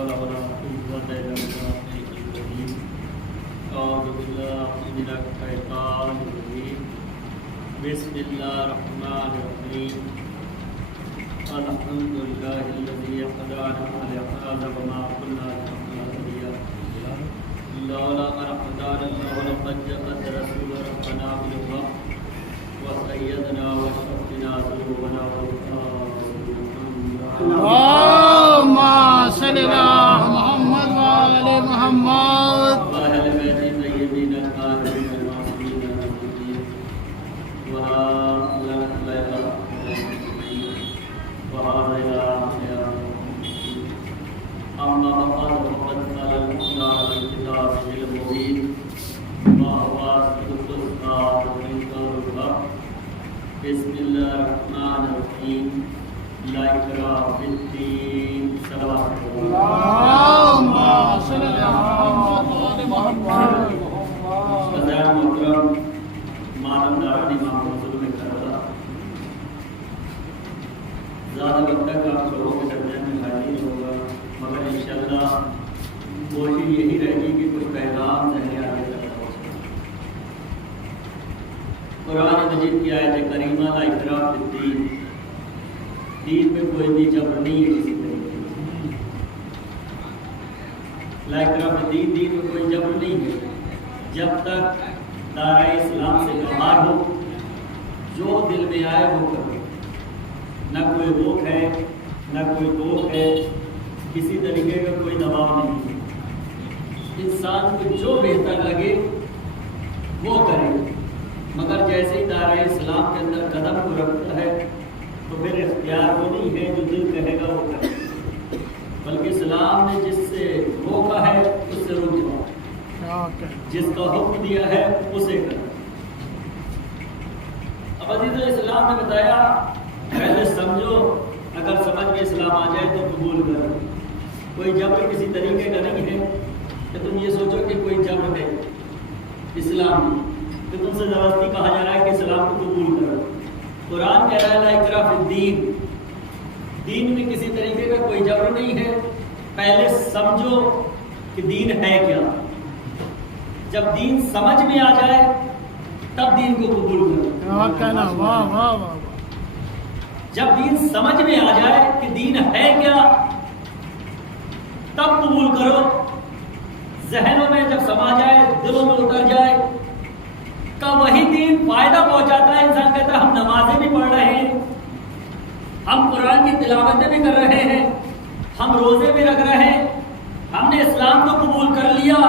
حول ولا قوة إلا بالله العظيم. أعوذ بالله من الشيطان الرجيم. بسم الله الرحمن الرحيم. الحمد لله الذي هدانا لهذا وما كنا لنهتدي لولا أن هدانا الله لقد جاءت رسول ربنا بالحق وسيدنا وشفنا ذنوبنا اللهم صل على محمد وعلى آل محمد وأهل بيت الطيبين الطاهرين المعصومين المهديين وهؤلاء الأنبياء وهؤلاء أما بعد فقد قال المختار بالكتاب المبين وهو صدق الصادق الكاذب. بسم الله الرحمن الرحيم. لا إكراه في الدين. صلوات اللهم صل على محمد وعلى آل محمد. خزان محترم معلوم دارانی امام حضور میں کربلا، زیادہ وقت تک آپ لوگوں کے درمیان میں حاضر ہوگا، مگر انشاءاللہ کوشش یہی رہے گی کہ کچھ پیغام ذہن آگے تک پہنچے. قرآن مجید کی آیت کریمہ لا اکراہ فی الدین، دین میں کوئی بھی جبر نہیں ہے کسی طریقے سے. لا اکراہ فی الدین، دین میں کوئی جبر نہیں ہے جب تک دائرہ اسلام سے باہر ہو، جو دل میں آئے وہ کرو. نہ کوئی روک ہے نہ کوئی ٹوک ہے، کسی طریقے کا کوئی دباؤ نہیں ہے. انسان کو جو بہتر لگے وہ کرے، مگر جیسے ہی دائرہ اسلام کے اندر قدم کو رکھتا ہے تو پھر اختیار وہ نہیں ہے جو دل کہے گا وہ کرے، بلکہ اسلام نے جس سے روکا ہے اس سے رک جاؤ، جس کا حکم دیا ہے اسے کرو. اب عزیز الاسلام نے بتایا پہلے سمجھو، اگر سمجھ میں اسلام آ جائے تو قبول کرو. کوئی جبر کسی طریقے کا نہیں ہے کہ تم یہ سوچو کہ کوئی جبر ہے اسلام میں کہ تم سے زبردستی کہا جا رہا ہے کہ اسلام کو قبول کرو. قرآن کہہ رہا ہے لا اکراہ فی الدین، دین میں کسی طریقے کا کوئی جبر نہیں ہے. پہلے سمجھو کہ دین ہے کیا. جب دین سمجھ میں آ جائے تب دین کو قبول کرو. جب دین سمجھ میں آ جائے کہ دین ہے کیا تب قبول کرو. ذہنوں میں جب سما جائے، دلوں میں اتر جائے کا وہی دین فائدہ پہنچاتا ہے. انسان کہتا ہے ہم نمازیں بھی پڑھ رہے ہیں، ہم قرآن کی تلاوتیں بھی کر رہے ہیں، ہم روزے بھی رکھ رہے ہیں، ہم نے اسلام کو قبول کر لیا.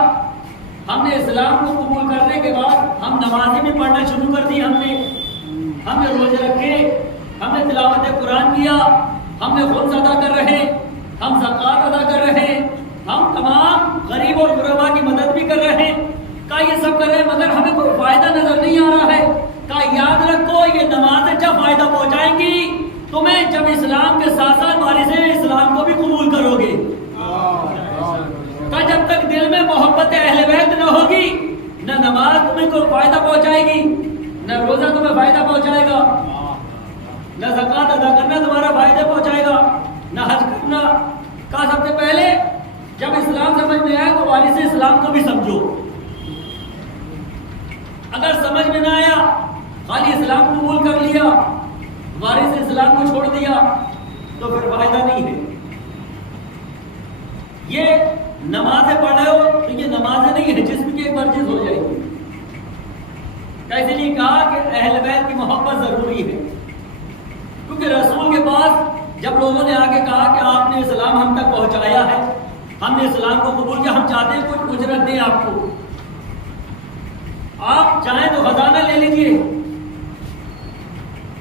ہم نے اسلام کو قبول کرنے کے بعد ہم نمازیں بھی پڑھنا شروع کر دی، ہم نے روزے رکھے، ہم نے تلاوت قرآن کیا، ہم نے خمس ادا کر رہے ہیں، ہم زکوٰۃ ادا کر رہے ہیں، ہم تمام غریب اور غربا کی مدد بھی کر رہے ہیں. یہ سب کر رہے ہیں مگر ہمیں کوئی فائدہ نظر نہیں آ رہا ہے. یاد رکھو یہ نمازیں جب فائدہ پہنچائیں گی تمہیں، جب اسلام کے ساتھ ساتھ وارث اسلام کو بھی قبول کرو گے. جب تک دل میں محبت اہل بیت نہ ہوگی نہ نماز تمہیں کوئی فائدہ پہنچائے گی، نہ روزہ تمہیں فائدہ پہنچائے گا، نہ زکوٰۃ ادا کرنا تمہارا فائدہ پہنچائے گا، نہ حج کرنا. سب سے پہلے جب اسلام سمجھ میں آئے تو وارث اسلام کو بھی سمجھو. اگر سمجھ میں نہ آیا، خالی اسلام قبول کر لیا، وارث اسلام کو چھوڑ دیا تو پھر فائدہ نہیں ہے. یہ نمازیں پڑھ رہے ہو تو یہ نمازیں نہیں ہے، جسم کی ایک ورزش ہو جائے گی. اس لیے کہا کہ اہل بیت کی محبت ضروری ہے، کیونکہ رسول کے پاس جب لوگوں نے آگے کہا کہ آپ نے اسلام ہم تک پہنچایا ہے، ہم نے اسلام کو قبول کیا، ہم چاہتے ہیں کچھ اجرت دیں آپ کو. آپ چاہیں تو خزانہ لے لیجئے،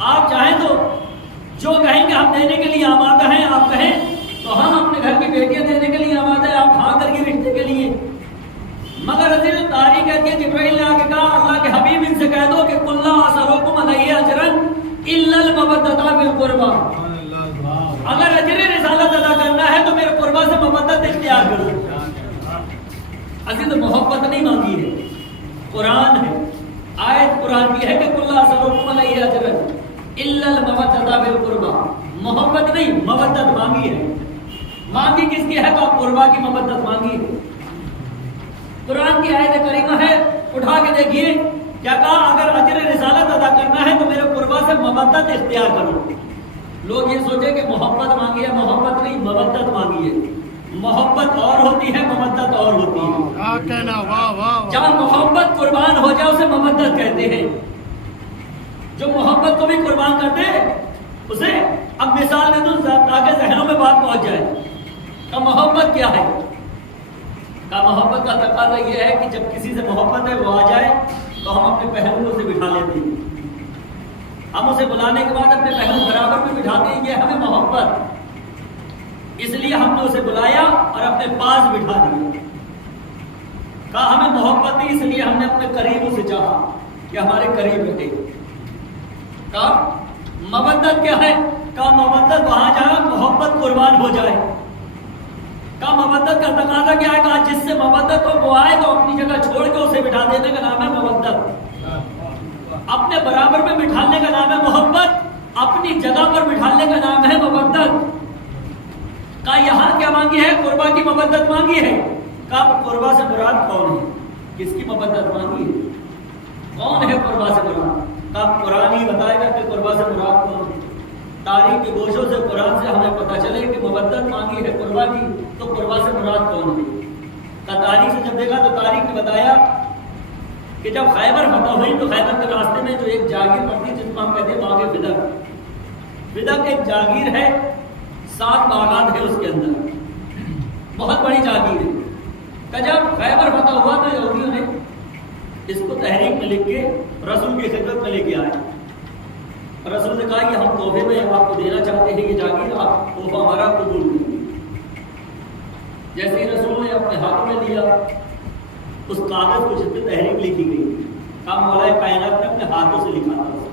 آپ چاہیں تو جو کہیں گے ہم دینے کے لیے آمادہ ہیں. آپ کہیں تو ہم اپنے گھر کی بیٹیاں دینے کے لیے آمادہ ہیں، آپ کھا کر کے رشتے کے لیے. مگر عزیز تاریخ کہتی ہے جبرائیل نے آگے کہا اللہ کے حبیب ان سے کہہ دو کہ قل لا اسألکم علیہ اجرا الا المودۃ فی القربى. اگر اجر رسالت ادا کرنا ہے تو میرے قربا سے مودت اختیار کرو. عزیز محبت نہیں مانگی ہے، قرآن ہے، آیت قرآن کی ہے کہ قل لا اسألکم علیہ اجرا الا المودۃ فی القربى. محبت نہیں، مودت مانگی ہے. مانگی کس کی ہے؟ تو قربا کی مبدت مانگی ہے۔ قرآن کی آیت کریمہ ہے، اٹھا کے دیکھیے کیا کہا، اگر اجر رسالت ادا کرنا ہے تو میرے قربا سے مبدت اختیار کرو۔ لوگ یہ سوچے کہ محبت مانگی ہے، محبت نہیں، مبدت مانگی ہے۔ محبت اور ہوتی ہے، مبدت اور ہوتی ہے۔ جہاں محبت قربان ہو جائے اسے مبدت کہتے ہیں۔ جو محبت کو بھی قربان کرتے اسے، اب مثال دے دوں تاکہ ذہنوں میں بات پہنچ جائے کہ محبت کیا ہے۔ کہ محبت کا تقاضا یہ ہے کہ جب کسی سے محبت ہے وہ آ جائے تو ہم اپنے پہلو سے بٹھا لیتے ہیں، ہم اسے بلانے کے بعد اپنے پہلو برابر میں بٹھاتے ہیں، یہ ہمیں محبت، اس لیے ہم نے اسے بلایا اور اپنے پاس بٹھا دیا۔ کہا ہمیں محبت تھی اس لیے ہم نے اپنے قریب اسے چاہا کہ ہمارے قریب رہے۔ کہا مبدت کیا ہے؟ کہا مبدت وہاں جہاں محبت قربان ہو جائے۔ کہا مبدت کا تقاضا کیا ہے؟ کہا جس سے مبدت ہو وہ آئے تو اپنی جگہ چھوڑ کے اسے بٹھا دینے کا نام ہے مبدت، اپنے برابر میں بٹھانے کا نام ہے محبت، اپنی جگہ پر بٹھانے کا نام ہے مبدت۔ کہا یہاں کیا مانگی ہے؟ قربا کی مبدت مانگی ہے۔ کہا قربا سے مراد کون ہے؟ کس کی مبدت مانگی ہے؟ کون ہے قربا سے مراد؟ کہا قرآن ہی بتائے گا کہ قربا سے مراد کون ہے۔ تاریخ کے گوشوں سے قرآن سے ہمیں پتہ چلے کہ مبدت مانگی ہے قربا کی، تو قربا سے مراد کون ہے؟ کہا تاریخ سے جب دیکھا تو تاریخ نے بتایا کہ جب خیبر فتح ہوئی تو خیبر کے راستے میں جو ایک جاگیر پڑتی جس کو ہم کہتے ہیں باغ فدق، فدق ایک جاگیر ہے، 7 باغات ہیں اس کے اندر، بہت بڑی جاگیر ہے۔ کہ جب خیبر فتح ہوا تو یہودیوں نے اس کو تحریک میں لکھ کے رسول کی خدمت میں لے کے آئے۔ رسول نے کہا کہ ہم تحفے میں آپ کو دینا چاہتے ہیں یہ جاگیر، آپ تحفہ ہمارا قبول کریں۔ جیسے ہی رسول نے اپنے ہاتھوں میں لیا اس کاغذ کو جس پہ تحریک لکھی گئی، کہا مولا کائنات نے اپنے ہاتھوں سے لکھا تھا۔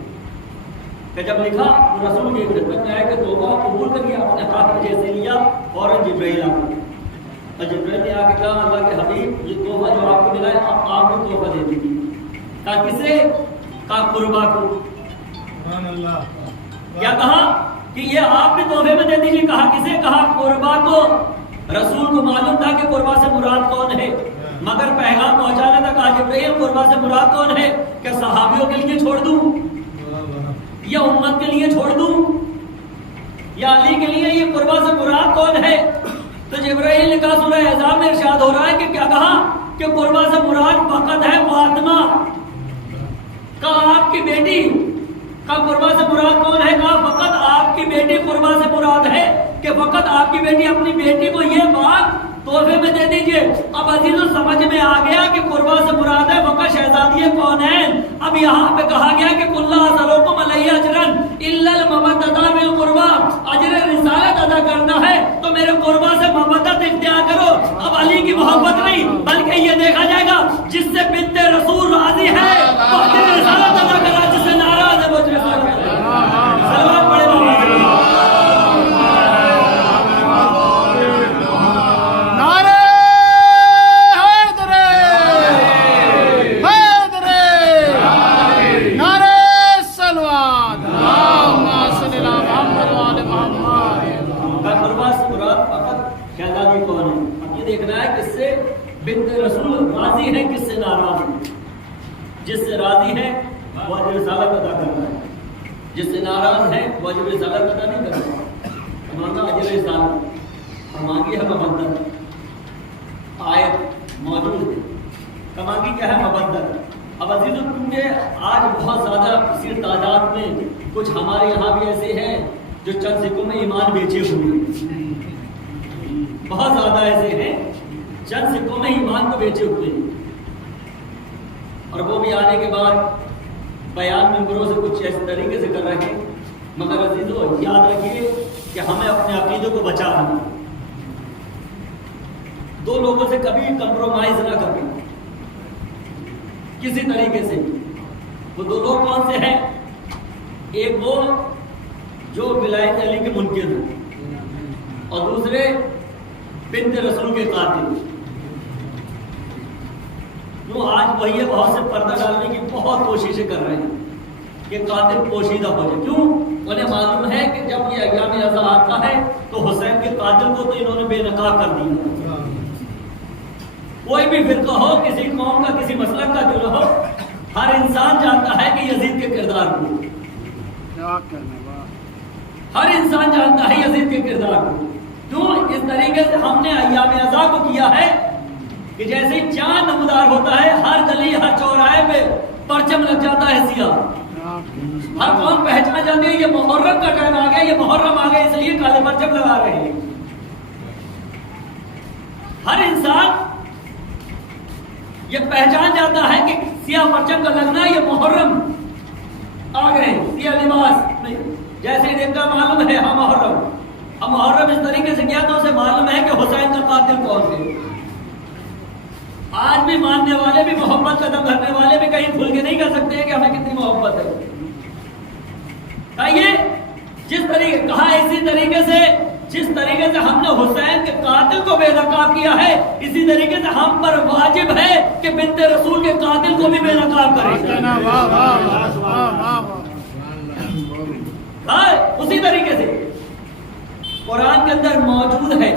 کہ جب لکھا تو رسول کی خدمت میں آیا کہ توبہ قبول کر لیا، اپنے ہاتھ میں جیسے لیا فوراً جبرائیل آ گئے اور جبرائیل نے آ کے کہا اللہ کے حبیب یہ تحفہ جو آپ کو ملا ہے آپ کو تحفہ دے دیجیے۔ کہا کسے؟ کہا قربا کو۔ کیا کہا کہ یہ آپ بھی تحفے میں دے دیجیے۔ کہا کسے؟ کہا قربا کو۔ رسول کو معلوم تھا کہ قربا سے مراد کون ہے، مگر پیغام پہنچانا تھا۔ کہا جبرائیل قربا سے مراد کون ہے؟ کہ صحابیوں کے لیے چھوڑ دوں یا امت کے لیے چھوڑ دوں یا علی کے لیے؟ یہ قربا سے مراد کون ہے؟ تو جبرائیل نے کہا سورہ احزاب میں ارشاد ہو رہا ہے کہ کیا کہا کہ قربا سے مراد فقط ہے فاطمہ۔ کہا آپ کی بیٹی۔ کہا قربا سے مراد کون ہے؟ کہا فقط آپ کی بیٹی قربا سے مراد ہے کہ فقط آپ کی بیٹی، اپنی بیٹی کو یہ بات تحفے میں دے دیجئے۔ اب عزیزو سمجھ میں آ گیا کہ قربا سے مراد ہے فقط شہزادی کونین۔ اب یہاں پہ کہا گیا کہ کُلّا أَسْأَلُكُمْ عَلَيْهِ أَجْرًا إِلَّا الْمَوَدَّةَ بِالْقُرْبَى، اجر رسالت ادا کرنا ہے تو میرے قربا سے محبت اختیار کرو۔ اب علی کی محبت نہیں بلکہ یہ دیکھا جائے گا جس سے بنت رسول راضی ہے وہ اجر رسالت ادا کر رہا، جس سے ناراض ہے وہ اجر رسالت ادا کر رہا۔ سلوات پڑھے بابا۔ دیکھنا ہے کس سے بنت رسول راضی ہے، کس سے ناراض ہے۔ جس سے راضی ہے وہ اجر رسالت ادا کرنا ہے، جس سے ناراض ہے وہ اجر رسالت ادا نہیں کرنا۔ مانگا اجر رسالت اور مانگی ہے مبدت۔ آیت موجود ہے کہ مانگی کیا ہے؟ مبدت۔ اب عزیزو کیونکہ آج بہت زیادہ کثیر تعداد میں کچھ ہمارے یہاں بھی ایسے ہیں جو چند سکوں میں ایمان بیچے ہوئے ہیں، بہت زیادہ ایسے ہیں چند سکوں میں ایمان کو بیچے ہوئے ہیں، اور وہ بھی آنے کے بعد بیان ممبروں سے کچھ اس طریقے سے کر رہے ہیں۔ مگر عزیزو یاد رکھیے کہ ہمیں اپنے عقیدوں کو بچانا، دو لوگوں سے کبھی کمپرومائز نہ کرنا کسی طریقے سے۔ وہ دو لوگ کون سے ہیں؟ ایک وہ جو ولایت علی کے منکر ہیں اور دوسرے بنت رسول کے قاتل۔ وہ آج وہی ہے، بہت سے پردہ ڈالنے کی بہت کوششیں کر رہے ہیں، کہ قاتل پوشیدہ ہو جائے. کیوں؟ انہیں معلوم ہے کہ جب یہ ایام ازا آتا ہے تو حسین کے قاتل کو تو انہوں نے بے نقاب کر دیا. کوئی بھی فرقہ ہو، کسی قوم کا، کسی مسلک کا جو ہو، ہر انسان جانتا ہے کہ یزید کے کردار کو. ہر انسان جانتا ہے یزید کے کردار کو. کیوں؟ اس طریقے سے ہم نے ایام ازا کو کیا ہے کہ جیسے چاند نمودار ہوتا ہے، ہر گلی ہر چوراہے پہ پرچم لگ جاتا ہے سیاہ. ہر قوم پہچان جاتی ہے یہ محرم کا ٹائم آ گیا، یہ محرم آ گیا، اس لیے کالے پرچم لگا رہے ہیں. ہر انسان یہ پہچان جاتا ہے کہ سیاہ پرچم کا لگنا یہ محرم آ گئے، سیاہ لباس نہیں. جیسے دیکھ کر معلوم ہے ہاں محرم. اب محرم اس طریقے سے کیا تو اسے معلوم ہے کہ حسین کا قاتل کون ہے. آج بھی ماننے والے بھی، محبت کا دم بھرنے والے بھی کہیں کھل کے نہیں کر سکتے کہ ہمیں کتنی محبت ہے. کہیے جس طریقے کہا، اسی طریقے سے جس طریقے سے ہم نے حسین کے قاتل کو بے نقاب کیا ہے، اسی طریقے سے ہم پر واجب ہے کہ بنت رسول کے قاتل کو بھی بے نقاب کریں. اسی طریقے سے قرآن کے اندر موجود ہے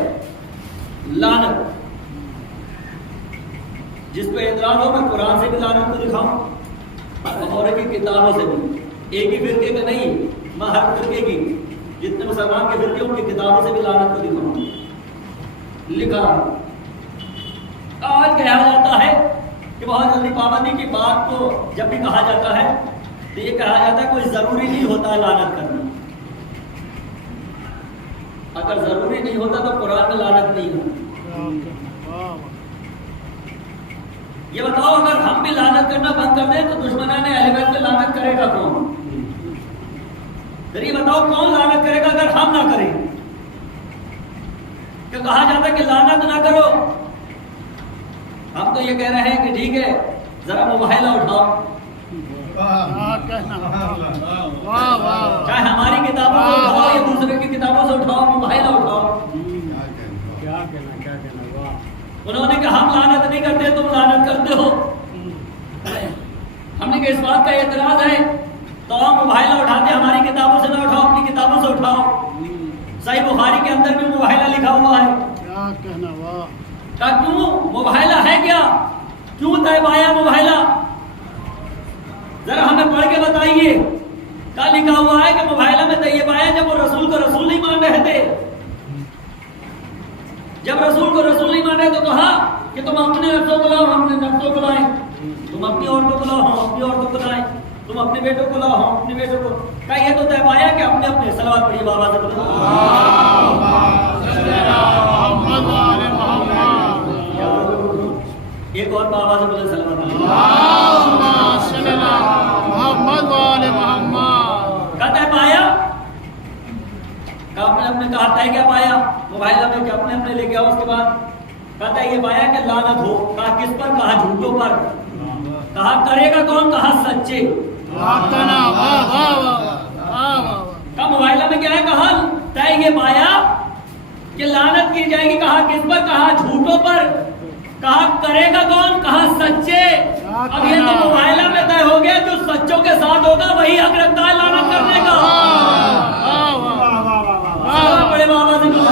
لعنت. جس پہ اعتراض ہو میں قرآن سے بھی لعنت کو دکھاؤں اور کی کتابوں سے بھی. ایک ہی فرقے کا نہیں، میں ہر فرقے کی جتنے مسلمان کے فرقے ان کی کتابوں سے بھی لعنت کو دکھاؤں. لکھا آج کہا جاتا ہے کہ بہت جلدی پابندی کی بات کو جب بھی کہا جاتا ہے تو یہ کہا جاتا ہے کوئی ضروری نہیں ہوتا لعنت کرنا. اگر ضروری نہیں ہوتا تو قرآن میں لعنت نہیں ہوتا. یہ بتاؤ اگر ہم بھی لعنت کرنا بند کر دیں تو دشمنان اہل بیت پہ لعنت کرے گا کون؟ پھر یہ بتاؤ کون لعنت کرے گا اگر ہم نہ کریں؟ کہ کہا جاتا ہے کہ لعنت نہ کرو، ہم تو یہ کہہ رہے ہیں کہ ٹھیک ہے ذرا موبائل اٹھاؤ. چاہے ہماری کتابوں سے اٹھاؤ یا دوسرے کی کتابوں سے اٹھاؤ، موبائل اٹھاؤ. انہوں نے کہا ہم لعنت نہیں کرتے، تم لعنت کرتے ہو. ہم نے کہا اس بات کا اعتراض ہے تو ہم موبائل اٹھاتے، ہماری کتابوں سے نہ اٹھاؤ، اپنی کتابوں سے اٹھاؤ. صحیح بخاری کے اندر بھی موبائلہ لکھا ہوا ہے. کیوں موبائلہ ہے کیا؟ کیوں طیبایا موبائلہ؟ ذرا ہمیں پڑھ کے بتائیے. کیا لکھا ہوا ہے کہ موبائلہ میں طیبایا جب وہ رسول کو رسول نہیں مان رہے تھے. جب رسول کو رسول نہیں مان رہے تو کہا کہ تم اپنے نفسوں کو لاؤ، ہم اپنے نفسوں کو لائیں. تم اپنی عورتوں کو لاؤ، ہم اپنی عورتوں کو لائیں. تم اپنے بیٹوں کو لاؤ، ہم اپنے بیٹوں کو. کیا یہ تو طیبایا کہ اپنے اپنے صلوات پڑھیے بابا سے ایک اور بابا سے بولے صلوات کہتا ہے پایا آپ نے اپنے کہا ہے کیا پایا موبائل میں کہ اپنے اپنے لے کے آؤ. اس کے بعد کہتا ہے یہ پایا کہ لعنت ہو. کہا کس پر؟ کہا جھوٹوں پر. کہا کرے گا کون؟ کہا سچے. کہا موبائل میں کیا ہے؟ کہا طے یہ پایا کہ لعنت کی جائے گی. کہا کس پر؟ کہا جھوٹوں پر. کہا کرے گا کون؟ کہا سچے. اب یہ تو موبائلہ میں طے ہو گیا جو سچوں کے ساتھ ہوگا وہی حق رکھتا ہے لعنت کرنے کا. بڑے بابا سے کہا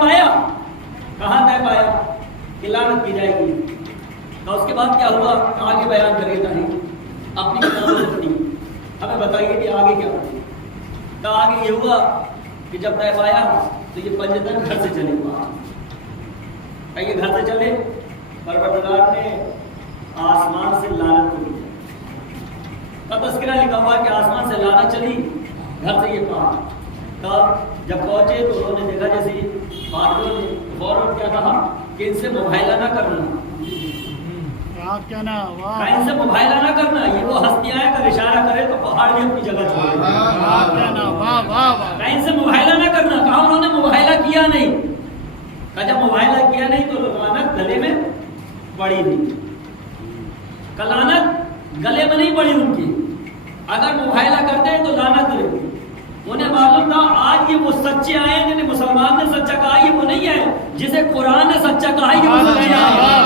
پایا، کہاں طے پایا کہ لعنت کی جائے گی. تو اس کے بعد کیا ہوا آگے بیان کرے گا نہیں اپنی کتابوں سے پڑھی. ہمیں بتائیے کہ آگے کیا ہوا. تو آگے یہ ہوا کہ جب طے پایا تو یہ پنجتن گھر سے چلے. یہ گھر سے چلے، پروردگار نے آسمان سے لعنت کو دیا. کا تذکرہ لکھا ہوا کہ آسمان سے لعنت چلی، گھر سے یہ کہا. تب جب پہنچے تو انہوں نے دیکھا جیسے بادلوں نے فوراً کیا کہا کہ ان سے مباہلہ نہ کرنا. ان سے مباہلہ نہ کرنا. یہ وہ ہستیاں ہیں اگر اشارہ کرے تو پہاڑ بھی اپنی جگہ چھوڑے. ان سے مباہلہ نہ کرنا. کہا انہوں نے مباہلہ کیا نہیں. کہا جب مباہلہ کیا نہیں تو لعنت گلے میں پڑی نہیں. لعنت گلے میں نہیں پڑی ان کی. اگر مباہلہ کرتے ہیں تو لعنت رہتی. انہیں معلوم تھا آج یہ وہ سچے آئے ہیں جنہیں مسلمان نے سچا کہا. یہ وہ نہیں ہے جسے قرآن نے سچا کہا. یہ وہ سچے آئے ہیں.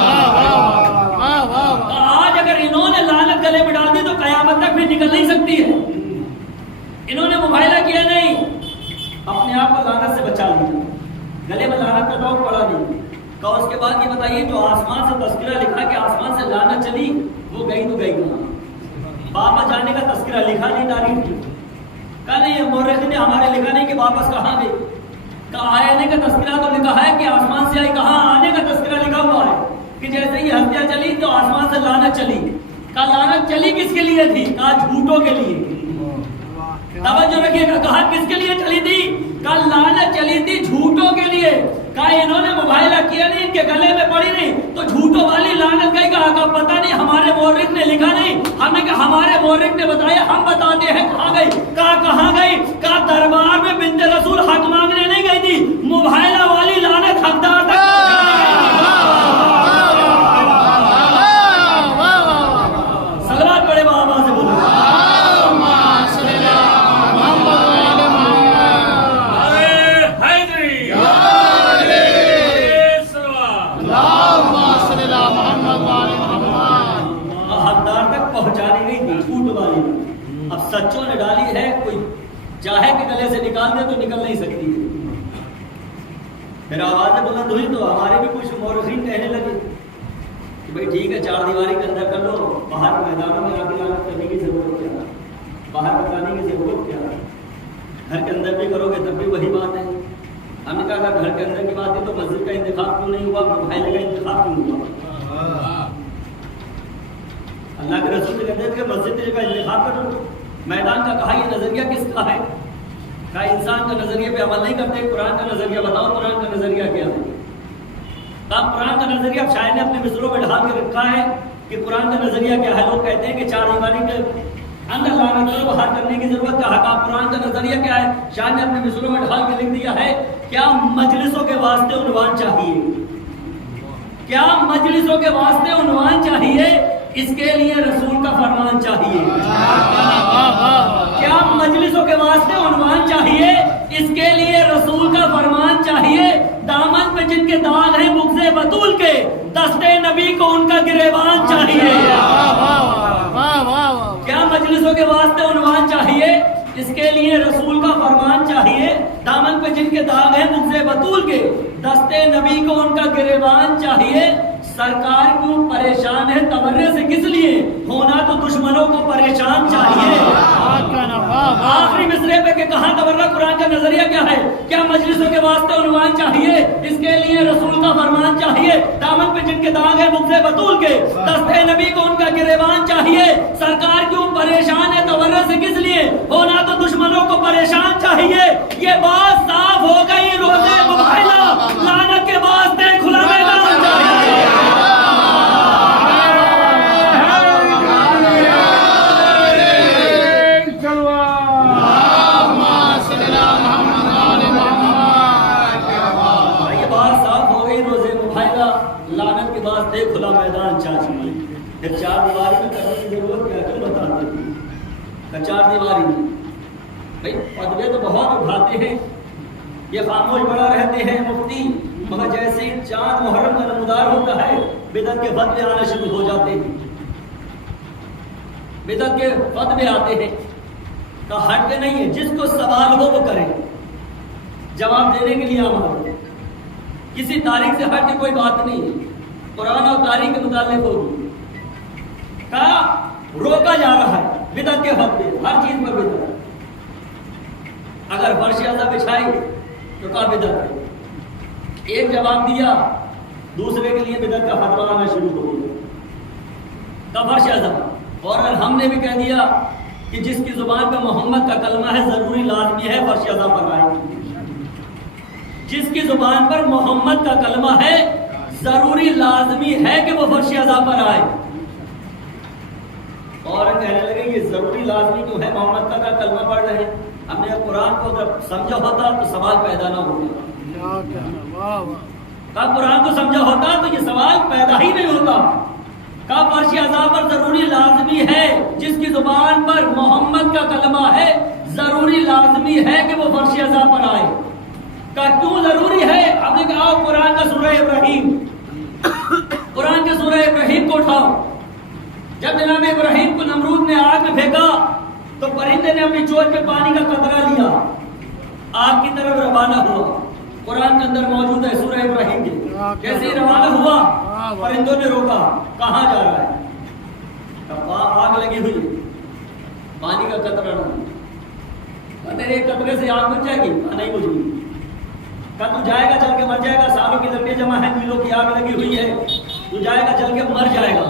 آج اگر انہوں نے لعنت گلے میں ڈال دی تو قیامت تک بھی نکل نہیں سکتی ہے. انہوں نے مباہلہ کیا نہیں, اپنے آپ کو لعنت سے بچا لیا, گلے میں لعنت کا ڈاؤ پڑا نہیں. کہا اس کے بعد یہ بتائیے جو آسمان سے تذکرہ لکھا کہ آسمان سے لعنت چلی, وہ گئی تو گئی کہاں؟ واپس جانے کا تذکرہ لکھا نہیں تاریخ کی. کہا نہیں, یہ مورخ نے ہمارے لکھا نہیں کہ واپس کہاں گئی. کہا آنے کا تذکرہ تو لکھا ہے کہ آسمان سے آئی, کہاں آنے کا تذکرہ لکھا ہوا ہے کہ جیسے ہی ہستیاں چلی تو آسمان سے لعنت چلی. کہا لعنت چلی کس کے لیے تھی؟ کہا جھوٹوں کے لیے. توجہ رکھیے گا, کہا کس کے لیے چلی تھی؟ کہا لعنت چلی تھی جھوٹوں کے لیے. کہا انہوں نے مباہلہ کیا نہیں, ان کے گلے میں پڑی نہیں, تو جھوٹوں والی لعنت گئی. کہا پتہ نہیں, ہمارے مورخ نے لکھا نہیں. ہم نے کہا ہمارے مورخ نے بتایا, ہم بتاتے ہیں کہاں گئی. کہا کہاں گئی؟ کہا دربار میں بنت رسول حق مانگنے نہیں گئی تھی, مباہلہ والی لعنت حقدار تک. سلوات پڑھے بابا سے بولو. اب سچوں نے ڈالی ہے, کوئی چاہے کہ گلے سے نکال دے تو نکل نہیں سکتی ہے. پھر آوازیں بلند ہوئی تو ہمارے بھی کچھ مورخین کہنے لگے کہ بھائی ٹھیک ہے, چار دیواری کے اندر کر لو, باہر میدانوں میں آگے لعنت کرنے کی ضرورت کیا, باہر بتانے کی ضرورت کیا, گھر کے اندر بھی کرو گے تب بھی وہی بات ہے. ہم نے کہا گھر کے اندر کی بات ہے تو مسجد کا انتخاب کیوں نہیں ہوا, مباہلے کا انتخاب کیوں ہوا؟ اللہ کے رسول کہتے ہیں کہ مسجد کا انتخاب کرو. میدان کا کہا یہ نظریہ کس کا ہے؟ کہا انسان کا نظریے پہ عمل نہیں کرتے, قرآن کا نظریہ بتاؤ, قرآن کا نظریہ کیا ہے؟ کہا قرآن کا نظریہ شاعر نے اپنے مصروں میں ڈھال کے رکھا ہے کہ قرآن کا نظریہ کیا ہے. لوگ کہتے ہیں کہ چار دیواری کے اندر لعنت کرو, باہر کرنے کی ضرورت کیا ہے. کہا قرآن کا نظریہ کیا ہے؟ شاعر نے اپنے مصروں میں ڈھال کے لکھ دیا ہے, کیا مجلسوں کے واسطے عنوان چاہیے, کیا مجلسوں کے واسطے عنوان چاہیے, اس کے لیے رسول کا فرمان چاہیے. کیا مجلسوں کے واسطے عنوان چاہیے, اس کے لیے رسول کا فرمان چاہیے. دامن پہ جن کے داغ ہیں بغض بطول کے, دستے نبی کو ان کا گریبان چاہیے. کیا مجلسوں کے واسطے عنوان چاہیے, اس کے لیے رسول کا فرمان چاہیے. دامن پہ جن کے داغ ہیں بغض بطول کے, دستے نبی کو ان کا گریبان چاہیے. سرکار کیوں پریشان ہے تبرے سے, کس لیے ہونا تو دشمنوں کو پریشان چاہیے. آخری مصرے پہ کہ کہاں تبرہ, قرآن کا نظریہ کیا ہے, کیا مجلسوں کے واسطے عنوان چاہیے, اس کے لیے رسول کا فرمان چاہیے. دامن پہ جن کے داغ ہیں بغض بطول کے, دستے نبی کو ان کا گریبان چاہیے. سرکار کیوں پریشان ہے تبرہ سے, کس لیے ہونا تو دشمنوں کو پریشان چاہیے. یہ بات صاف ہو گئی, روزے مباہلہ لعنت کے واسطے کھلا میدان چاہیے. کھلا میدان چاہیے. پھر چار دیواری میں کرنے کی ضرورت کیا, کیوں بتاتے ہیں چار دیواری میں؟ بھائی فتوے تو بہت اٹھاتے ہیں, یہ خاموش بڑا رہتے ہیں مفتی, مگر جیسے ہی چاند محرم کا نمودار ہوتا ہے بدعت کے فتوے آنا شروع ہو جاتے ہیں, بدعت کے فتوے آتے ہیں. کہ ہٹ کے نہیں ہے, جس کو سوال ہو وہ کرے, جواب دینے کے لیے آمادہ. کسی تاریخ سے ہٹ کے کوئی بات نہیں ہے, قرآن اور تاریخ کے متعلق ہوگی. کہا روکا جا رہا ہے بدعت کے فتوے, ہر چیز پر بدعت. اگر فرش ازا بچھائی تو کہا بدعت ہے. ایک جواب دیا, دوسرے کے لیے بدعت کا فتویٰ آنا شروع ہو گیا. کہا فرش ازا. اور ہم نے بھی کہہ دیا کہ جس کی زبان پہ محمد کا کلمہ ہے ضروری لازمی ہے فرش ازا پر آئے. جس کی زبان پر محمد کا کلمہ ہے ضروری لازمی ہے کہ وہ فرش ازا پر آئے. اور کہنے لگے یہ ضروری لازمی کیوں ہے, محمد کا کلمہ پڑھ رہے ہیں. ہم نے قرآن کو اگر سمجھا ہوتا تو سوال پیدا نہ ہوتا. کہا قرآن کو سمجھا ہوتا تو یہ سوال پیدا ہی نہیں ہوتا. کہا فرش ازا پر ضروری لازمی ہے, جس کی زبان پر محمد کا کلمہ ہے ضروری لازمی ہے کہ وہ فرش ازا پر آئے. کہا کیوں ضروری ہے؟ ہم نے کہا قرآن کا سورہ ابراہیم, قرآن کے سورہ ابراہیم کو اٹھاؤ. جب جناب ابراہیم کو نمرود نے آگ میں پھینکا تو پرندے نے اپنی چونچ میں پانی کا قطرہ لیا، آگ کی طرف روانہ ہوا۔ قرآن کے اندر موجود ہے سورہ ابراہیم کے، جیسے ہی روانہ ہوا پرندوں نے روکا، کہاں جا رہا ہے؟ آگ لگی ہوئی، پانی کا قطرہ نہ، تیرے ایک قطرے سے آگ بجھ جائے گی؟ نہیں بجھ گی۔ کہا تو جائے گا چل کے مر جائے گا، سالوں کی لکڑیاں جمع ہیں، میلوں کی آگ لگی ہوئی ہے، تو جائے گا چل کے مر جائے گا۔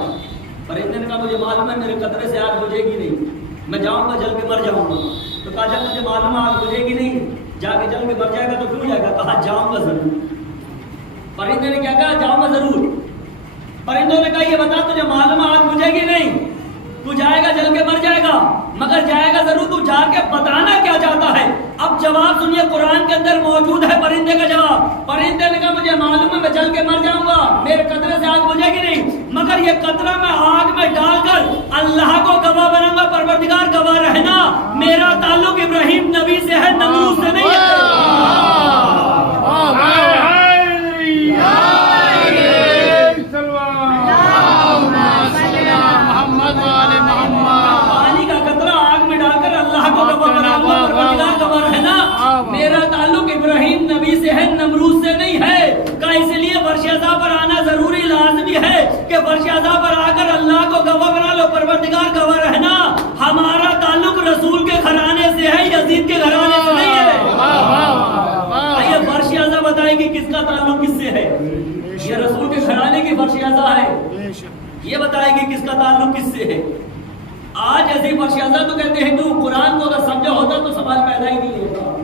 پرندے نے کہا مجھے معلوم ہے میرے قطرے سے آگ بجھے گی نہیں، میں جاؤں گا جل کے مر جاؤں گا۔ تو کہا جب مجھے معلوم ہے آگ بجھے گی نہیں، جا کے جل کے مر جائے گا تو کیوں جائے گا؟ کہا جاؤں گا ضرور۔ پرندے نے کیا کہا؟ جاؤں گا ضرور۔ پرندوں نے کہا یہ بتا تجھے معلوم ہے آگ بجھے گی نہیں، تو جائے گا جل کے مر جائے گا، مگر جائے گا ضرور، تو جا کے بتانا کیا چاہتا ہے؟ اب جواب سنیے، قرآن کے اندر موجود ہے پرندے کا جواب۔ پرندے نے کہا مجھے معلوم ہے میں جل کے مر جاؤں گا، میرے قطرے سے آگ بجھے گی نہیں، مگر یہ قطرہ میں آگ میں ڈال کر اللہ کو گواہ بناؤں گا، پروردگار گواہ رہنا میرا تعلق ابراہیم نبی سے ہے، نمرود سے نہیں ہے۔ میرا تعلق ابراہیم نبی سے ہے، نمرود سے نہیں ہے۔ کہ اس لیے فرش ازا پر آنا ضروری لازمی ہے کہ فرش ازا پر آ کر اللہ کو گواہ بنا لو، پروردگار گواہ رہنا ہمارا تعلق رسول کے گھرانے سے ہے، یزید کے گھرانے سے نہیں ہے۔ یہ فرش ازا بتائے گی کس کا تعلق کس سے ہے؟ یہ رسول کے گھرانے کی فرش ازا ہے، یہ بتائے گی کس کا تعلق کس سے ہے۔ آج ایسی فرش ازا تو کہتے ہیں تو قرآن کو اگر سمجھا ہوتا تو سوال پیدا ہی نہیں ہوتا۔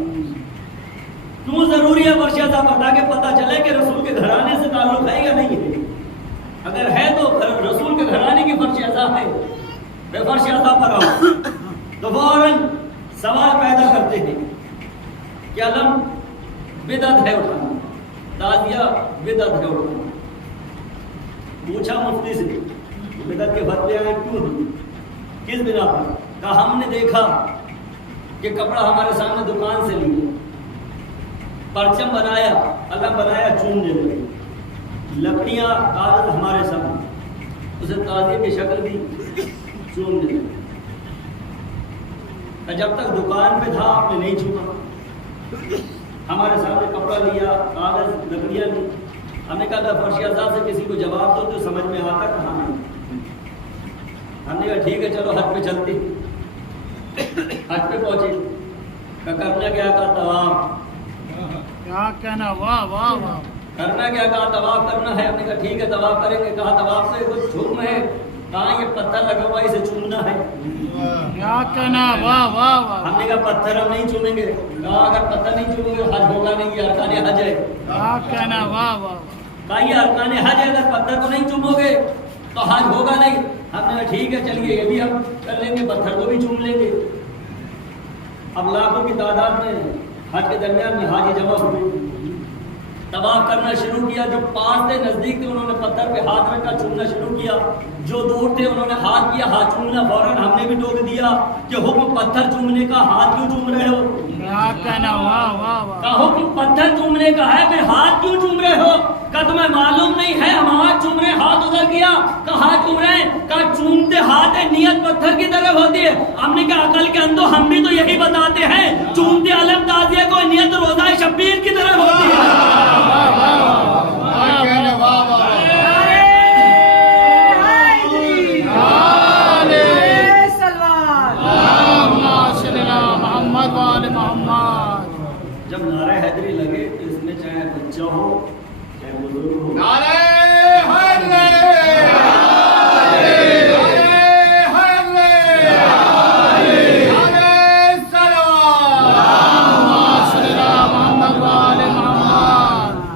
کیوں ضروری ہے فرش ازا بتا کے پتہ چلے کہ رسول کے گھرانے سے تعلق ہے یا نہیں ہے؟ اگر ہے تو رسول کے گھرانے کی فرش ازا ہے، بے فرش ازا پر آؤ تو فوراً سوال پیدا کرتے ہیں کہ علم بدعت ہے اٹھانا، تعزیہ بدعت ہے اٹھانا۔ پوچھا مفتی سے بدعت کے فتوے آئے کیوں نہیں، کس بنا پر؟ کہا ہم نے دیکھا کہ کپڑا ہمارے سامنے دکان سے لیا، پرچم بنایا، علم بنایا، چومنے لگے، لکڑیاں کاغذ ہمارے سامنے، اسے تعزیے کی شکل دی، چومنے لگے۔ جب تک دکان پہ تھا آپ نے نہیں چوما، ہمارے سامنے کپڑا لیا، کاغذ لکڑیاں لی، ہم نے کہا تھا فرش ازا سے کسی کو جواب دو تو سمجھ میں آتا کہاں نہیں۔ ہم نے کہا ٹھیک ہے چلو حج پہ چلتے، حج پہ پہنچے، کرنا کیا کہا؟ طواف۔ کیا کہنا، واہ واہ واہ۔ کرنا کیا کہا؟ طواف کرنا ہے۔ ہم نے کہا ٹھیک ہے طواف کریں گے۔ کہا طواف سے کچھ حکم ہے؟ کہاں یہ پتھر لگا ہوا اسے چومنا ہے۔ کیا کہنا، واہ واہ واہ۔ ہم نے کہا پتھر ہم نہیں چومیں گے۔ کہا اگر پتھر نہیں چومیں گے حج ہوگا نہیں، یہ ارکان حج ہے۔ کیا کہنا، واہ واہ۔ کہا یہ ارکان حج ہے، اگر پتھر کو نہیں چومو گے تو حج ہوگا نہیں۔ ہم نے کہا ٹھیک ہے چلیے یہ بھی ہم کر لیں گے، پتھر کو بھی چوم لیں گے۔ اب لاکھوں کی تعداد میں حج کے درمیان میں حاجی جمع ہوئے، طواف کرنا شروع کیا۔ جو پاس تھے نزدیک تھے انہوں نے پتھر پہ ہاتھ رکھا، چومنا شروع کیا۔ جو دور تھے انہوں نے ہاتھ کیا، ہاتھ چومنا، فوراً ہم نے بھی ٹوک دیا کہ حکم پتھر چومنے کا، ہاتھ کیوں چوم رہے ہو؟ کیا کہنا، واہ واہ واہ۔ کا حکم پتھر چومنے کا ہے، پھر ہاتھ کیوں چوم رہے ہو؟ کہ تمہیں معلوم نہیں ہے ہم ہاتھ چوم رہے ہیں؟ ہاتھ ادھر کیا، کہ ہاتھ چوم رہے ہیں، کہ چومتے ہاتھ ہے، نیت پتھر کی طرف ہوتی ہے۔ ہم نے کہا عقل کے اندھو ہم بھی تو یہی بتاتے ہیں، چومتے علم تعزیہ کو نیت روزہ شبیر کی طرف ہوتی ہے۔ جب نعرہ حیدری لگے تو اس میں چاہے بچہ ہو چاہے بزرگ ہو، نعرہ حیدری،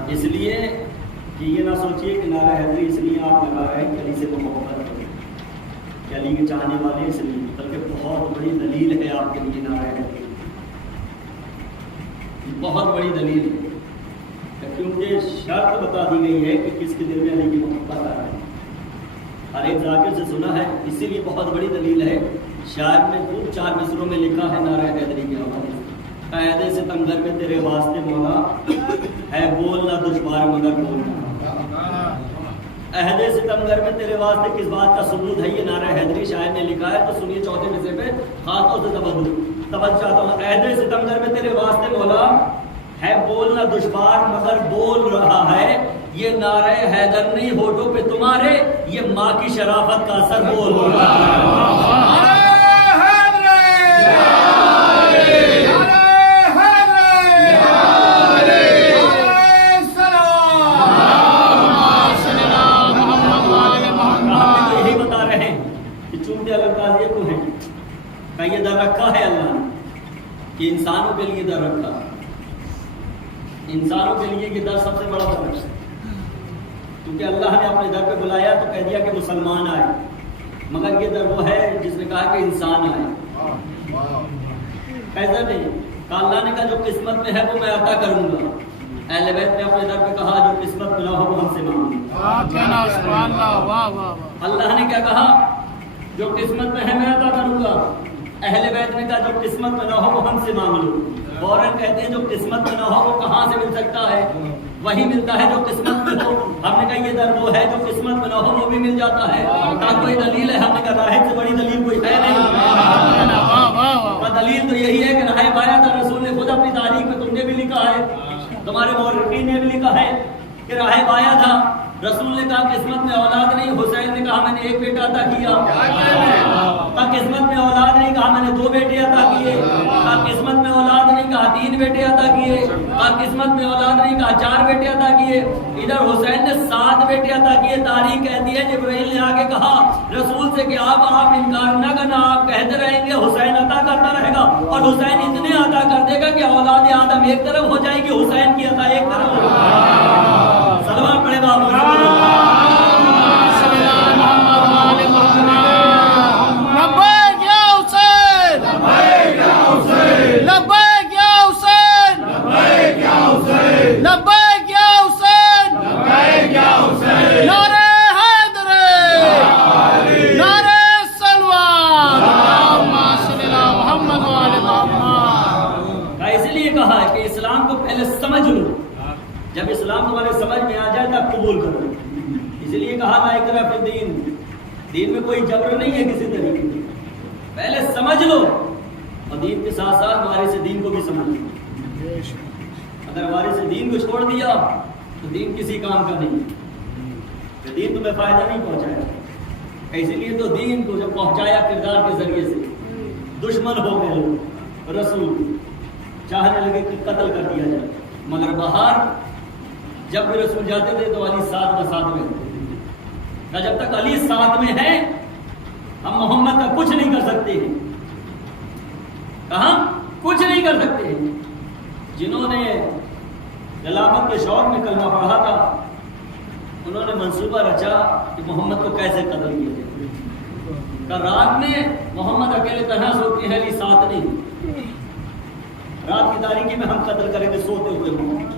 اس لیے کہ یہ نہ سوچیے کہ نعرہ حیدری اس لیے آپ لگا رہے ہیں کہ علی سے محبت کریں، کہ علی کے چاہنے والے اس لیے، بلکہ بہت بڑی دلیل ہے آپ کے لیے نعرہ حیدری، بہت بڑی دلیل ہے، کیونکہ شرط بتا دی گئی ہے کہ کس کے دل میں علی کی محبت آ رہی ہے۔ ہر ایک ذاکر سے سنا ہے، اسی لیے بہت بڑی دلیل ہے۔ شاعر نے خوب 4 مصروں میں لکھا ہے نعرہ حیدری کے حوالے سے، قید ستمگر میں تیرے واسطے مولا ہے، بولنا دشوار مگر بولنا، عہد ستمگر میں تیرے واسطے کس بات کا ثبوت ہے؟ یہ نعرہ حیدری شاعر نے لکھا ہے، تو سنیے چوتھے مصرے پہ خاص طور سے توجہ چاہتا ہوں. عہد ستمگر میں تیرے واسطے مولا ہے بولنا دشوار مگر بول رہا ہے، یہ نعرہ حیدر نہیں ہونٹوں پہ تمہارے، یہ ماں کی شرافت کا اثر بول رہا ہے. یہ در رکھا ہے اللہ نے کہ انسانوں کے لیے در رکھا، انسانوں کے لیے یہ در سب سے بڑا در رکھا، کیونکہ اللہ نے اپنے در پہ بلایا تو کہہ دیا کہ مسلمان آئے، مگر یہ در وہ ہے جس نے کہا کہ انسان آئے. ایسا نہیں کہا، اللہ نے کہا جو قسمت میں ہے وہ میں عطا کروں گا. اہل بیت نے اپنے در پہ کہا جو قسمت میں نہ ہو وہ ہم سے مانگو. اللہ نے کیا کہا؟ جو قسمت میں ہے میں عطا کروں گا. اہل بیت نے کہا جو قسمت میں نہ ہو وہ ہم سے مانگ لو. فوراً کہتے ہیں جو قسمت میں نہ ہو وہ کہاں سے مل سکتا ہے؟ وہی ملتا ہے جو قسمت میں ہو. ہم نے کہا یہ در وہ ہے جو قسمت میں نہ ہو وہ بھی مل جاتا ہے. کہا کوئی دلیل ہے؟ ہم نے کہا راہب سے بڑی دلیل کوئی ہے نہیں. دلیل تو یہی ہے کہ راہب آیا تھا، رسول نے خود اپنی تاریخ میں، تم نے بھی لکھا ہے، تمہارے مورخین نے بھی لکھا ہے کہ راہب آیا تھا، رسول نے کہا قسمت میں اولاد نہیں. حسین نے کہا میں نے ایک بیٹا عطا کیا. کہا قسمت میں اولاد نہیں، کہا میں نے 2 بیٹے عطا کیے. کہا قسمت میں اولاد نہیں، کہا 3 بیٹے عطا کیے. کہا قسمت میں اولاد نہیں، کہا 4 بیٹے عطا کیے. ادھر حسین نے 7 بیٹے عطا کیے. تاریخ کہتی ہے جبرائیل نے آگے کہا رسول سے کہ آپ انکار نہ کرنا، آپ کہتے رہیں گے حسین عطا کرتا رہے گا، اور حسین اتنے عطا کر دے گا کہ اولاد آدم ایک طرف ہو جائے گی، حسین کی عطا ایک طرف ہو جائے گی. سلمان پڑھے بابا. جب اسلام تمہارے سمجھ میں آ جائے تب قبول کرو. اسی لیے کہا لا اکراہ فی الدین، دین میں کوئی جبر نہیں ہے کسی طریقے کی. پہلے سمجھ لو اور دین کے ساتھ ساتھ وارث دین کو بھی سمجھ لو. اگر وارث دین کو چھوڑ دیا تو دین کسی کام کا نہیں، تو دین تمہیں فائدہ نہیں پہنچایا. اسی لیے تو دین کو جب پہنچایا کردار کے ذریعے سے، دشمن ہو گئے لوگ، رسول چاہنے لگے کہ قتل کر دیا جائے، مگر باہر جب بھی رسول جاتے تھے تو علی ساتھ میں کہ جب تک علی ساتھ میں ہے ہم محمد کا کچھ نہیں کر سکتے ہیں. کہاں کچھ نہیں کر سکتے ہیں. جنہوں نے خلافت کے شوق میں کلمہ پڑھا تھا انہوں نے منصوبہ رچا کہ محمد کو کیسے قتل کیا جائے. کہ رات میں محمد اکیلے تنہا سوتے ہیں، علی ساتھ نہیں، رات کی تاریکی میں ہم قتل کریں گے سوتے ہوئے محمد.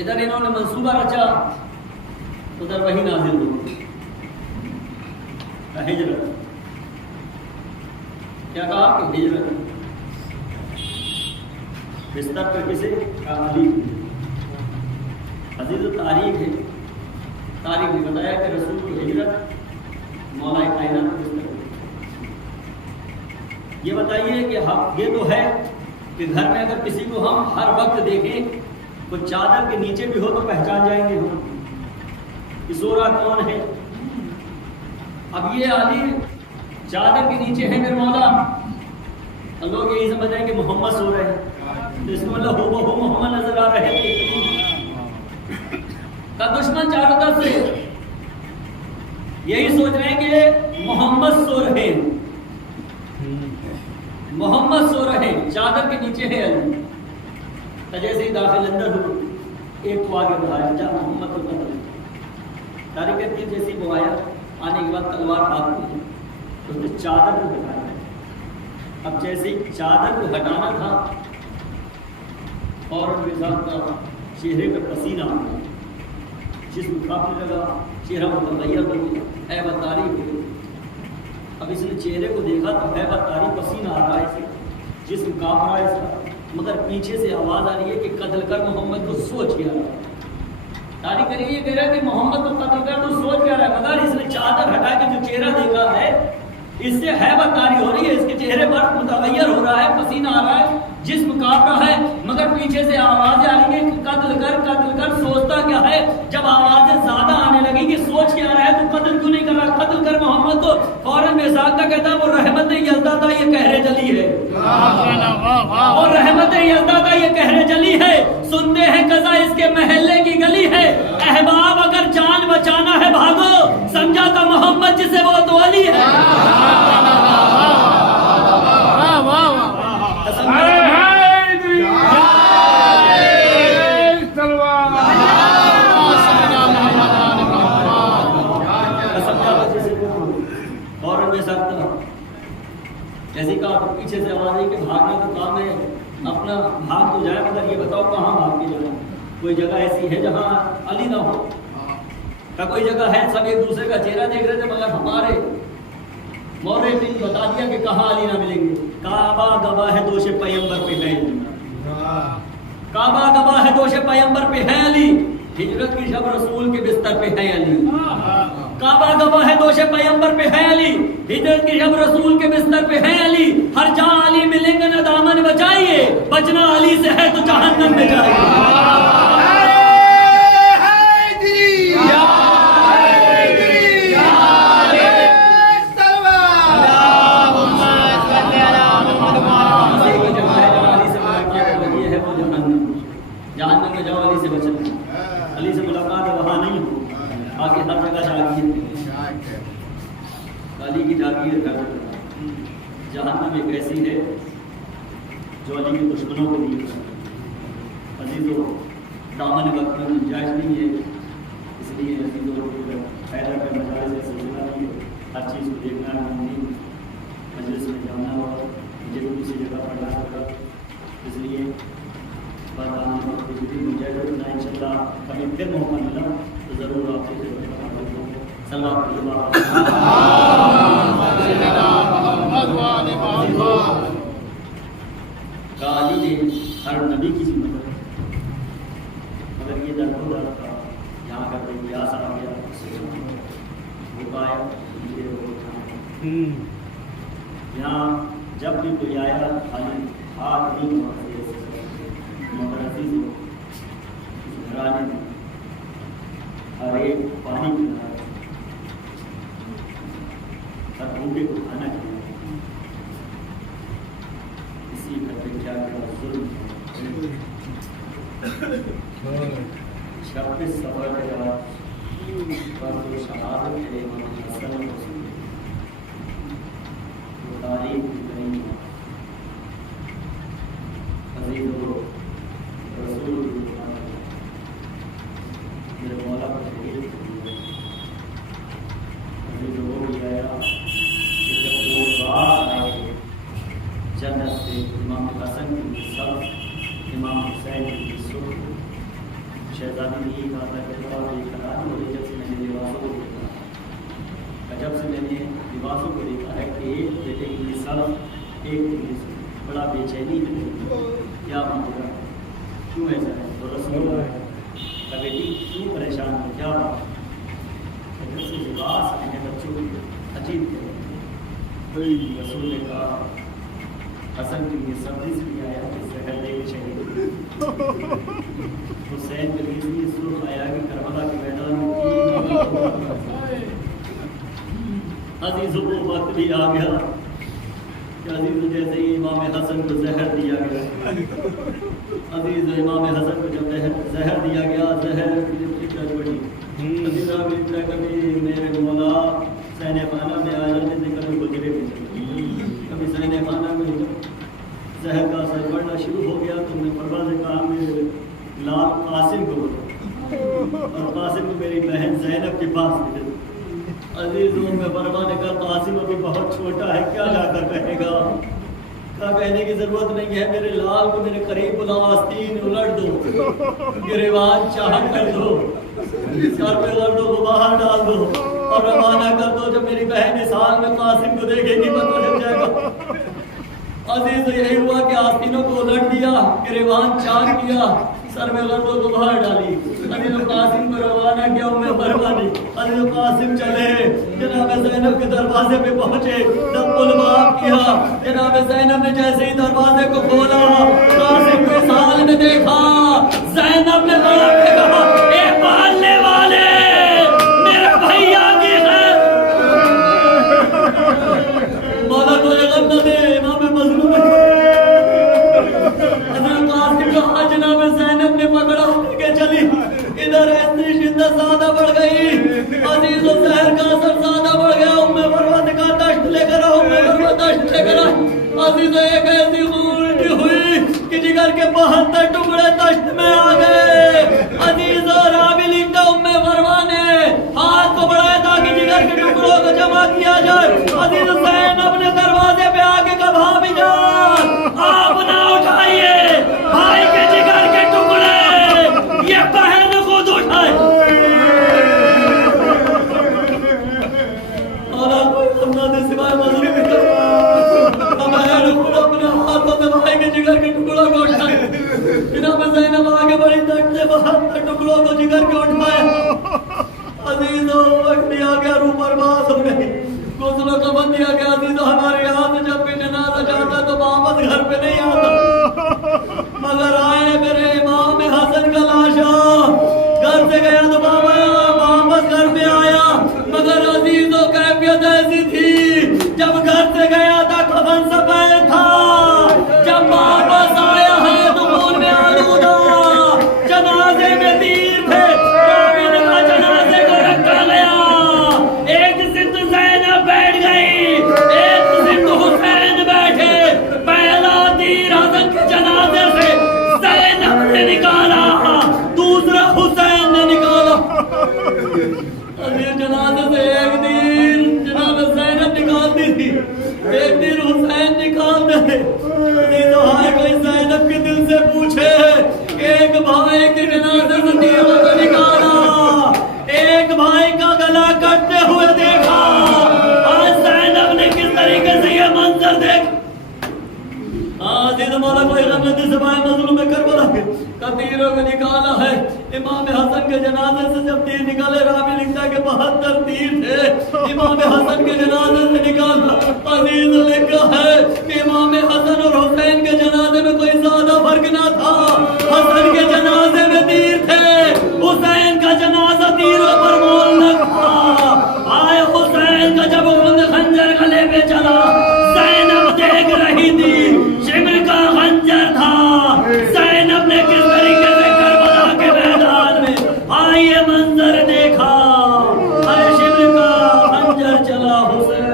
ادھر انہوں نے منصوبہ رچا، ادھر وہی نازل ہوئی ہجرت. کیا کہا کہ ہجرت بستر پر کسے علی. عزیز تاریخ ہے، تاریخ نے بتایا کہ رسول کی ہجرت مولا کائنات بستر پر. یہ بتائیے کہ یہ تو ہے کہ گھر میں اگر کسی کو ہم ہر وقت دیکھیں وہ چادر کے نیچے بھی ہو تو پہچان جائیں گے ہم کہ سو رہا کون ہے. اب یہ علی چادر کے نیچے ہے میرے مولا، لوگ یہی سمجھ رہے ہیں کہ محمد سو رہے ہیں، تو اس کو مطلب ہو بہو محمد نظر آ رہے تھے. کا دشمن چاروں طرف سے یہی سوچ رہے ہیں کہ محمد سو رہے ہیں، محمد سو رہے ہیں، چادر کے نیچے ہے علی. جیسے ہی داخل اندر ہو ایک کو آگے بڑھایا جا محمد کو قتل. تاریخ کہتی ہے جیسے وہ آیا آنے کے بعد تلوار ہاتھ میں اس نے چادر کو ہٹایا. اب جیسے ہی چادر کو ہٹانا تھا اور چہرے پہ پسینہ آ گیا، جسم کاپنے لگا، چہرہ متغیر ہو گیا، ہیبت طاری ہو گئی. اب اس نے چہرے کو دیکھا تو ہیبت طاری پسینہ آ رہا ہے اسے، جسم کاپ رہا ہے اس کا، مگر پیچھے سے آواز آ رہی ہے کہ قتل کر محمد کو. سوچ گیا تاریخ کریم یہ کہہ رہا ہے کہ محمد کو قتل کر تو سوچ کیا رہا ہے، مگر اس نے چادر ہٹا کے جو چہرہ دیکھا ہے اس سے ہیبت طاری ہو رہی ہے، اس کے چہرے پر متغیر ہو رہا ہے، پسینہ آ رہا ہے، جسم کانپ رہا ہے، مگر پیچھے سے آوازیں آ رہی ہیں کہ قتل کر، سوچتا کیا ہے؟ جب آوازیں زیادہ آنے لگی کہ سوچ کیا رہا ہے تو قتل کیوں نہیں کر رہا، قتل کر محمد کو، فوراً میثاق کہتا وہ رحمت یلدا تھا یہ قہر جلی ہے، اور رحمت یلدا تھا یہ قہر جلی ہے، سنتے ہیں قضا اس کے محلے کی گلی ہے، احباب اگر جان بچانا ہے بھاگو، سمجھا تھا محمد جسے وہ تو علی ہے۔ جیسے کہا پیچھے سے آواز ہے کہ بھاگنا تو کام ہے، اپنا بھاگ تو جائے، مگر یہ بتاؤ کہاں بھاگ کے جانا، کوئی جگہ ایسی ہے جہاں علی نہ ہو؟ کیا کوئی جگہ ہے؟ سب ایک دوسرے کا چہرہ دیکھ رہے تھے، مگر ہمارے مورخ نے بتا دیا کہ کہاں علی نہ ملیں گے۔ کعبہ گواہ ہے دوش پیغمبر پہ ہے، کعبہ گواہ ہے دوش پیغمبر پہ ہے علی، ہجرت کی شب رسول کے بستر پہ ہے علی، کعبہ گواہ ہے دوش پیغمبر پہ ہے علی، ہجرت کی شب رسول کے بستر پہ ہے علی، ہر جہاں علی ملیں گے نہ دامن بچائیے، بچنا علی سے ہے تو جہنم میں جائیے۔ جہنم میں جاؤ، علی سے بچنا، علی سے ملاقات وہاں نہیں ہو، آگے ہر جگہ جاگیر، علی کی جاگیر کر، جہنم ایک ایسی ہے جو علی کے دشمنوں کو دی۔ عزیزو دامن وقت میں گنجائش نہیں ہے، اس لیے عزیزو پیدا کا مجالس سے سلسلہ نہیں ہے، ہر چیز کو دیکھنا ہے، مجلس میں جانا ہو، مجھے بھی کسی جگہ پڑھنا ہوگا، اس لیے ان شاء اللہ کبھی پھر موقع ملا تو ضرور آپ سے علی نے ہر نبی کی ذمہ ہے، مگر یہ درد و درد تھا، یہاں کا کوئی پیاس آ گیا وہ پایا، یہاں جب بھی کوئی آیا خالی ہاتھ نہیں مگر عزیز گھرانے میں ہر ایک پانی پینا ہے، ہر بھوکے کو کھانا کھلانا، اسی گھر پہ کیا کیا ظلم شب سفر کا پر شہادت ہے امام حسن وہ تاریخ نہیں عزیز و رسول میرے مولا پر شہید عزیز وہ بھی آیا کہ جب وہ باز آئے جنت سے امام حسن کی سب امام حسین کی سکھ شہزادی نے یہ کہا تھا کہ اور یہ خراب ہو رہی جب سے میں نے لباسوں کو دیکھا، جب سے میں نے لباسوں کو دیکھا ہے کہ ایک بیٹے کے لیے سب ایک بڑا بے چینی ہے، کیا بات ہے کیوں ایسا ہے؟ تو رسول کا بیٹی کیوں پریشان ہے، کیا بات ہے؟ جب سے لباس آئے ہیں بچوں کی عجیب ہے، رسول نے کہا حسن کے لیے سبزی سے بھی آیا کہ زہر دے کے شہید، حسین کے لیے بھی سرخ آیا کہ کربلا کے میدان میں عزیز کو وقت بھی آ گیا کہ عزیز جیسے ہی امام حسن کو زہر دیا گیا، عزیز امام حسن کو جب زہر دیا گیا، زہر فکر بڑی عزیزہ بھی کبھی میرے مولا سین خانہ میں آ جاتے تھے، کبھی گجرے میں، کبھی سین خانہ میں زہر کا اثر بڑھنا شروع ہو گیا تو میں پرواز سے کہا میرے لال قاسم کو بولا، اور قاسم کو میری بہن زینب کے پاس ملے، عزیزوں میں پرواز نے کہا قاسم ابھی بہت چھوٹا ہے، کیا جا کر کہے گا، کیا کہنے کی ضرورت نہیں ہے، میرے لال کو میرے قریب بلاؤ، آستین الٹ دو، گریبان چاہ کر دو، سر پہ گردوں کو باہر ڈال دو اور روانہ کر دو، جب میری بہن اس حال میں قاسم کو دیکھے گی پتہ چل جائے گا۔ عزیز یہی ہوا کہ آستینوں کو الٹ دیا، گریبان چاک کیا، سر میں غربوں کو باہر ڈالی، عزیز قاسم کو روانہ کیا ام فرمانی، عزیز قاسم چلے جناب زینب کے دروازے پہ پہنچے، دب الباب کیا، جناب زینب نے جیسے ہی دروازے کو کھولا قاسم کو اس حال میں دیکھا، زینب نے بڑا کے کہا اے پالنے والے میرے بھیا کی خیر، مولا کو غم نہ دے امام مظلوم ہے۔ حضرت قاسم کو جناب زینب نے پکڑا کہ چلی، ادھر ایسی شدت زیادہ بڑھ گئی، عزیز و زہر کا اثر زیادہ بڑھ گیا، ام فروت کا دشت لے کر آؤ، ام فروت دشت لے کر آؤ، عزیز ایک ایسی خون الٹی ہوئی کہ جگر کے 72 ٹکڑے دشت میں آ گئے، عزیز اور راوی لکھتا ام فروت نے ہاتھ کو بڑھایا تاکہ جگر کے ٹکڑوں کو جمع کیا جائے، عزیز زینب نے دروازے پہ آ کے کہا بھابی جان آپ نہ اٹھائیے بھائی کے جگر کے ٹکڑے، یہ بہن خود اٹھائے۔ مولا کوئی سمنا دے سوائے مظلوم ہے، بہن خود اپنے ہاتھوں سے بھائی کے جگر کے ٹکڑوں کو اٹھائے، جناب زینب آگے بڑی دشت سے 72 ٹکڑوں کو جگر کے اٹھائے، عزیزوں وقت دیا گیا، روح برباد ہو گئی، غسل و کفن دیا گیا، عزیزوں ہمارے یہاں سے جب بھی جنازہ جاتا تو واپس گھر پہ نہیں آتا، مگر آئے میرے امام حسن کا لاشا، گھر سے گیا تو واپس گھر میں آیا، مگر عزیزوں کیفیت ایسی تھی، جب گھر سے گیا تھا کفن سفید تھا، جب واپس آیا ہے تو خون میں آلودہ، جنازے میں تیر تھے، راوی نے کہا جنازے کو رکھا گیا، ایک زند زینب بیٹھ گئی، ایک زند حسین بیٹھے، پہلا تیر حسن کے جنازے سے زینب نے نکالا، دوسرا حسین نے نکالا، جنازے سے ایک تیر جناب زینب نکالتی تھی، ایک تیر حسین نکالتے تھے، کوئی زینب کے دل سے پوچھے ایک بھائی کے جنازے سے تیروں کو نکالا، ایک بھائی کا گلا کٹتے ہوئے دیکھا، آج زینب نے کس طریقے سے یہ منظر دیکھ، عزیز مولا کوئی غم نہ دے سوائے مظلوم کربلا کے، تیروں کو نکالا ہے، امام حسن کے جنازے سے جب تیر نکالے، راوی لکھتا ہے کہ 72 تیر تھے، امام حسن کے جنازے سے نکالا، عزیز لکھا ہے کہ امام حسن اور حسین کے جنازے میں کوئی زیادہ فرق نہ تھا، حسن کے جنازے میں تیر تھے، حسین کا جنازہ تیروں پر معلق تھا، آئے حسین کا جب خنجر گلے پہ چلا، زینب دیکھ رہی تھی، شمر کا خنجر تھا، زینب نے کس طریقے سے کربلا کے میدان میں آئیے منظر دیکھا، اے شمر کا خنجر چلا حسین،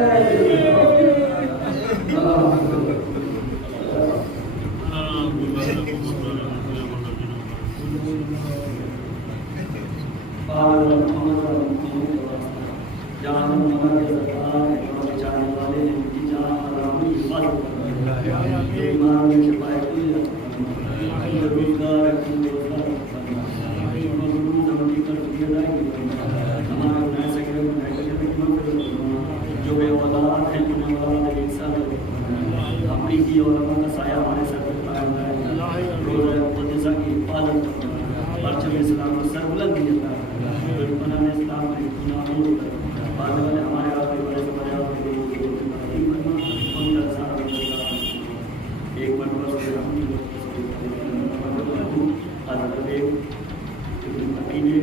جان محمد کے سرکار بچانے والے ان کی جان حرام کی حفاظت کرنا، ایمان میں شفاعت کی روزگار ہمارے نئے سیکرٹری جو بے اولاد ہیں انہیں اولاد انسان اپنی کی اور اپنا کا سایہ ہمارے سر پر قائم رہے، روزہ مقدسہ کی حفاظت کرنا، پرچم اسلام کو سر بلند کیا، دشمنان اسلام کو نابود کرنا، بعد والے ہمارے آپ کے بڑے سے بڑے آپ کے ان کا سارا ایک مرتبہ سے ہم حضرت ابن مکی نے